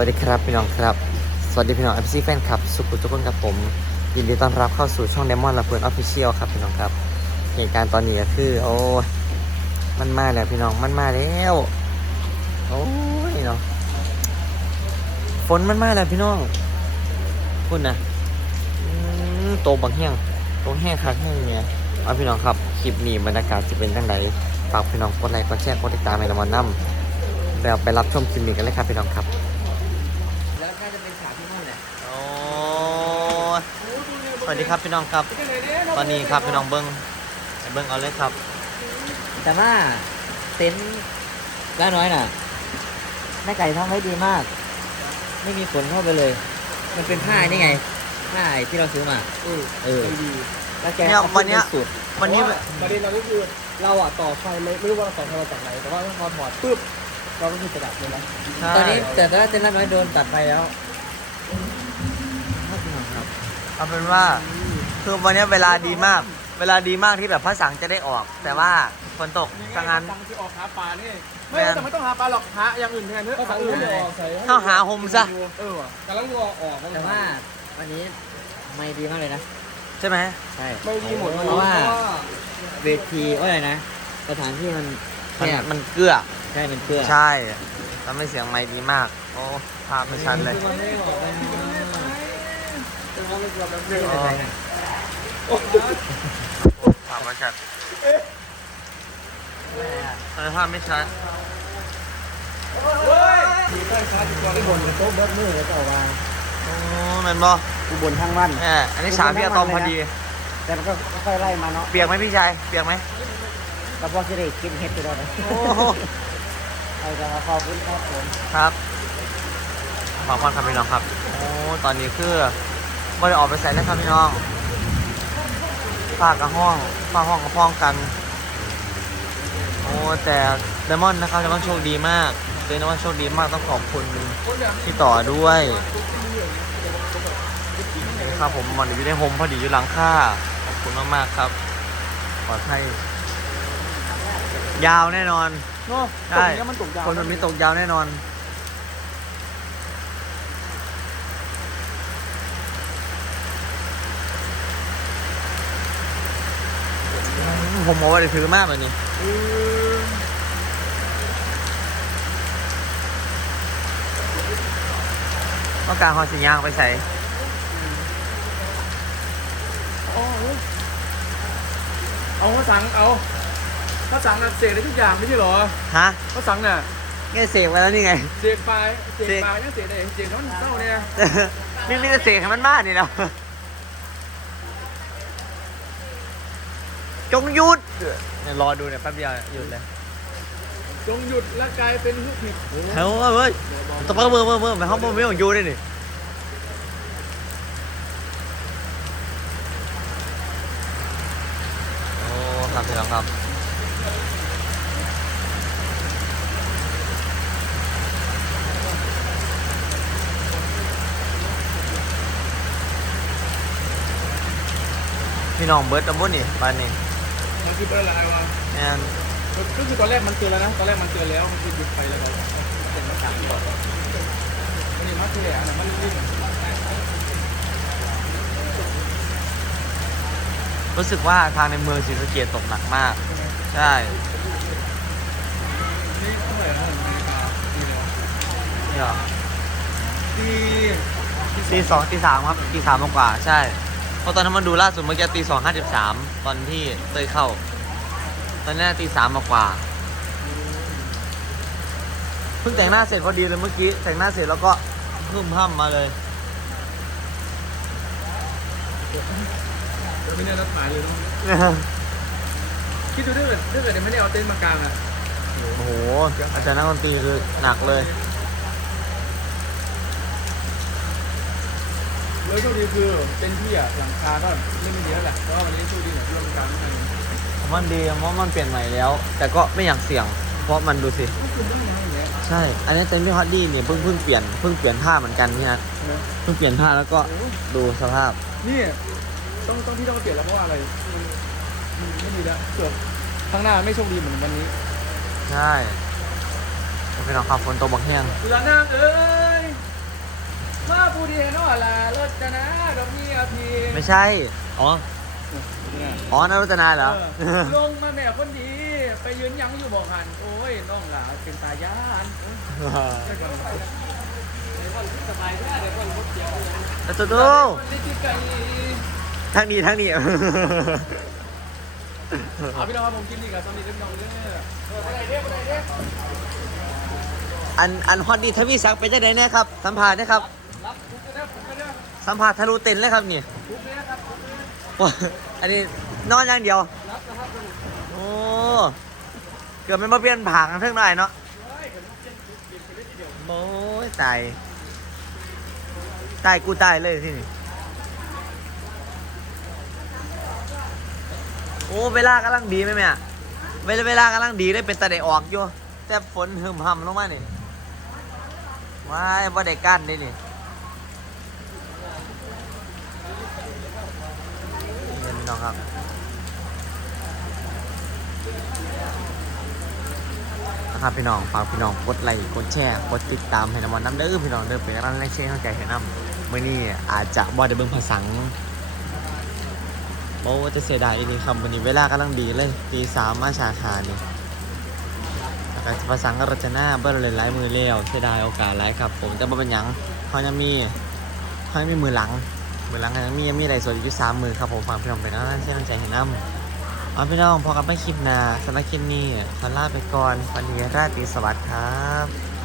วัสดีครับพี่น้องครับ สวัสดีพี่น้องเอฟซีแฟนคลับ สุขุทุกคนครับผม ยินดีต้อนรับเข้าสู่ช่องเดมอนลาเพื่อนออฟฟิเชียลครับพี่น้องครับ เหตุการณ์ตอนนี้ก็คือ โอ้มันมาแล้วพี่น้องมันมาแล้ว โอ้ยเนาะฝนมันมาแล้วพี่น้องคุณนะโตบังแห้งโตแห้งคักแห้งเนี่ยเอาพี่น้องครับคลิปนี้บรรยากาศจะเป็นจังไดฝากพี่น้องกดไลค์กดแชร์กดติดตามให้เรามานํแล้วไปรับชมคลิปนี้กันเลยครับพี่น้องครับ แล้วน่าจะเป็นฉากที่นู่นแหละ โอ้ย สวัสดีครับพี่น้องครับ ตอนนี้ครับพี่น้องเบิ้งไปเบิ้งเอาเลยครับ แต่ว่าเต็นท์ล้าน้อยน่ะแม่ไก่ทำไว้ดีมาก ไม่มีฝนเข้าไปเลย มันเป็นผ้านี่ไงผ้าไอ้ที่เราซื้อมาเออเออดีแล้วแกเนี่ยอาวันเนี้ยขึ้ไปสุดวันนี้ประเด็นเราก็คือเราอะต่อไฟไม่ไม่รู้ว่าเราต่อไฟมาจากไหนแต่ว่าพอถอดปุ๊บเราก็คือจะดับเลยนะใช่ตอนนี้แต่ตอนแรกเต็นท์ล้าน้อยโดนตัดไฟแล้วครับ เอาเป็นว่าคือวันนี้เวลาดีมาก เวลาดีมากที่แบบพระสังจะได้ออก แต่ว่าฝนตกทางนั้น ตังที่ออกหาปลานี่แม่ไม่นแต่ไม่ต้องหาปลาหรอกหาอย่างอื่นแทนเนื้อะภาษาอื่นออกใส่เข้าหาโฮมซะ เออว่ะกำลังงอออกแต่ว่าวันนี้ไม่ดีมากเลยนะ ใช่ไหมใช่ไม่ดีหมดเพราะว่าเวทีว่าอะไรนะสถานที่มันแคมันบมันเกลือใช่เป็นเพื่อใช่ทำให้เสียงไม่ดีมาก โอ้ภาพไม่ชัดเลย มันไม่ออกไปนะ แต่ว่ามันเกือบแบบไม่นี้เป็นไรนะภาพไม่ชัดเออภาพไม่ชัดเฮ้ยมีแป้งค้าที่ก่อนที่บนโต๊ะเบิร์ดมือแล้วก็วางโอ้แมันบอกูบนทั้งวันแหมอันนี้สามพี่อะตอมพอดี แต่มันก็ค่อยไล่มาเนาะ เปียกไหมพี่ชาย เปียกไหมแต่พอจะได้กินเห็ดไปแล้วนะโอ้โหใครจะมาขอบคุณครับผมครับขอบคุณครับพี่น้องครับ โอ้ ตอนนี้คือ ไม่ได้ออกไปใส่นะครับพี่น้องฝากกับห้องฝากห้องกับพ้องกัน โอ้แต่เดมอนนะครับเดมอนโชคดีมากเดมอนโชคดีมากต้องขอบคุณพี่ต่อด้วยครับผมมันอยู่ในโฮมพอดีอยู่หลังค่าขอบคุณมากๆครับปลอดภัยยาวแน่นอนเนาะได้ตรงเนี้ยมันตกยาวคนมันมีตกยาวแน่นอน ผมบอกว่าได้ถือมากแบบนี้อืมต้องการหอสียางไปใส่อ๋อเอาพระสังเอาพระสังน่ะเสกได้ทุกอย่างไม่ใช่เหรอฮะพระสังน่ะเนี่ยเสกไว้แล้วนี่ไง เสกปลายเสกปลายเนี่ยเสกได้เสกแล้วมันเศร้าเนี่ยมีมีแต่เสกให้มันมากนี่แล้ว จงหยุดเนี่ยรอดูเนี่ยแป๊บเดียวหยุดเลยจงหยุดและกลายเป็นผู้ผิดเฮ้ยเฮ้ยตบเมื่อเมื่อเมื่อไปห้องไม่ของยูได้นี่โอ้ครับพี่น้องครับพี่น้องเบิร์ดตะบุนนี่บ้านนี้ มันคือเป็นอะไรวะแอนก็คือตอนแรกมันเตือนแล้วนะ ตอนแรกมันเตือนแล้ว มันคือหยุดไปแล้วเราเป็นมาสามก่อนมันนี่มาเตือนอะมันรีบรู้สึกว่าทางในเมืองศรีสะเกดตกหนักมาก ใช่นี่เท่าไหร่นะนาฬิกาดีเลยวะนี่เหรอดีตีสองตีสามครับตีสามกว่าๆใช่เพ ราะตอนนั้นมันดูล่าสุดเมื่อกี้ตีสองห้าสิบสามตอนที่เตยเข้า ตอนนี้ตีสามกว่าเพิ่งแต่งหน้าเสร็จพอดีเลยเมื่อกี้แต่งหน้าเสร็จแล้วก็พึ่มห้ำมาเลยไม่ได้รับสายเลยเนาะคิดดูถ้าเกิดถ้าเกิดไม่ได้เอาเต็นท์มากางอะโอ้โหอาจารย์นักดนตรีคือหนักเลย แล้ว โชคดีคือเต็นท์ที่อะหลังคาก็เล่นไม่ดีแล้วแหละเพราะว่าวันนี้โชคดีหน่อยที่เรามีการทำผมว่ามันดีเพราะมันเปลี่ยนใหม่แล้ว แต่ก็ไม่อยากเสี่ยง เพราะมันดูสิใช่ อันนี้เต็นท์พี่ฮอตดี้เนี่ยเพิ่งเพิ่งเปลี่ยนเพิ่งเปลี่ยนผ้าเหมือนกันพี่นัทเพิ่งเปลี่ยนผ้าแล้วก็ดูสภาพ นี่ต้องต้องพี่ต้องมาเปลี่ยนแล้วเพราะว่าอะไรมันไม่ดีแล้วเกือบข้างหน้าไม่โชคดีเหมือนวันนี้ใช่เป็นของขับฝนตกบักแห้ง สุดานาเอ้ย มาพูดีนอลรลดนาดอกนี้อพีไม่ใช่ อ๋อ อ๋อนรุตนาเหรอ ลงมาแม่คนดี ไปยืนยังอยู่บอกหัน โอ้ยน้องหล่าเป็นตายานแล้วตัวดูทั้งนี้ทั้งนี้เอาพี่น้องครับผมกินดีกับตอนนี้เรื่องน้องเรื่องอันอันฮอตดีทวีศักเป็นยังไงเนี่ครับสัมภาษณ์นะครับ สัมภาษณ์ทะลุเต็นท์เลยครับนี่ทุกเลยครับว้าอันนี้นอนอย่างเดียวรับครับทุกโอ้ เกือบไม่มาเปลี่ยนผังเท่าไหร่เนาะไปได้ทีเดียวโอ้ยตายตายกูตายเลยที่นี่ โอ้เวลากำลังดีไหมแม่เวลาเวลากำลังดีได้เป็นตะได้ออกอยู่แต่ฝนหึมหำลงมาเนี่ยว้ายบ่ได้กั้นเลยนี่ น้องครับนะครับพี่น้องฝากพี่น้องกดไลค์กดแชร์กดติดตามให้น้ำมันน้ำเด้อพี่น้องเด้อเป็นกำลังแรงเชียร์ให้ใจให้น้ำเมื่อนี้อาจจะบ่ได้เบิ่งภาษาโอ้จะเสียดายอีกครับวันนี้เวลากำลังดีเลยตีสามมาสาขานี่แล้วก็ภาษารัชนาเบิ่งเลยไลายมือเลี้ยวเสียดายโอกาสไลายครับ ผมแต่บ่เป็นยังเขายังมีเขายังมีมือหลัง เมือหลังยังมียังมีอะไรสวยอยู่สามมือครับผมฝากพี่น้องเป็นะเช่นให้ใจเห็นน้ำเอาพี่น้องพอกันไม่คลิปนาสำหรับคลิปนี้ขอลาไปก่อนวันนี้ราตรีสวัสดิ์ครับ